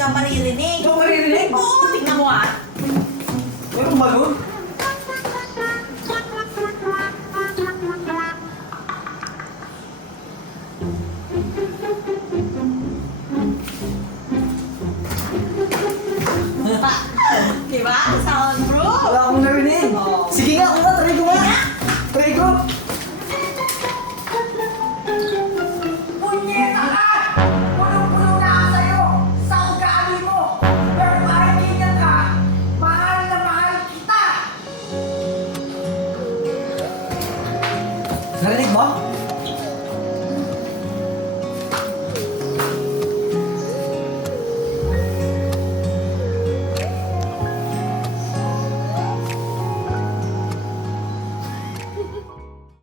ka maririnig. Ito maririnig? Oo, tingnan mo ah. Meron ba nun? Diba? Soundproof. Wala akong narinig. Oo. Sige nga, try ko nga. Try ko. Punyeta ka! Punong-puno na ako sa'yo! Sa ugali mo! Pero kaibigan ka, mahal na mahal kita! Narinig mo?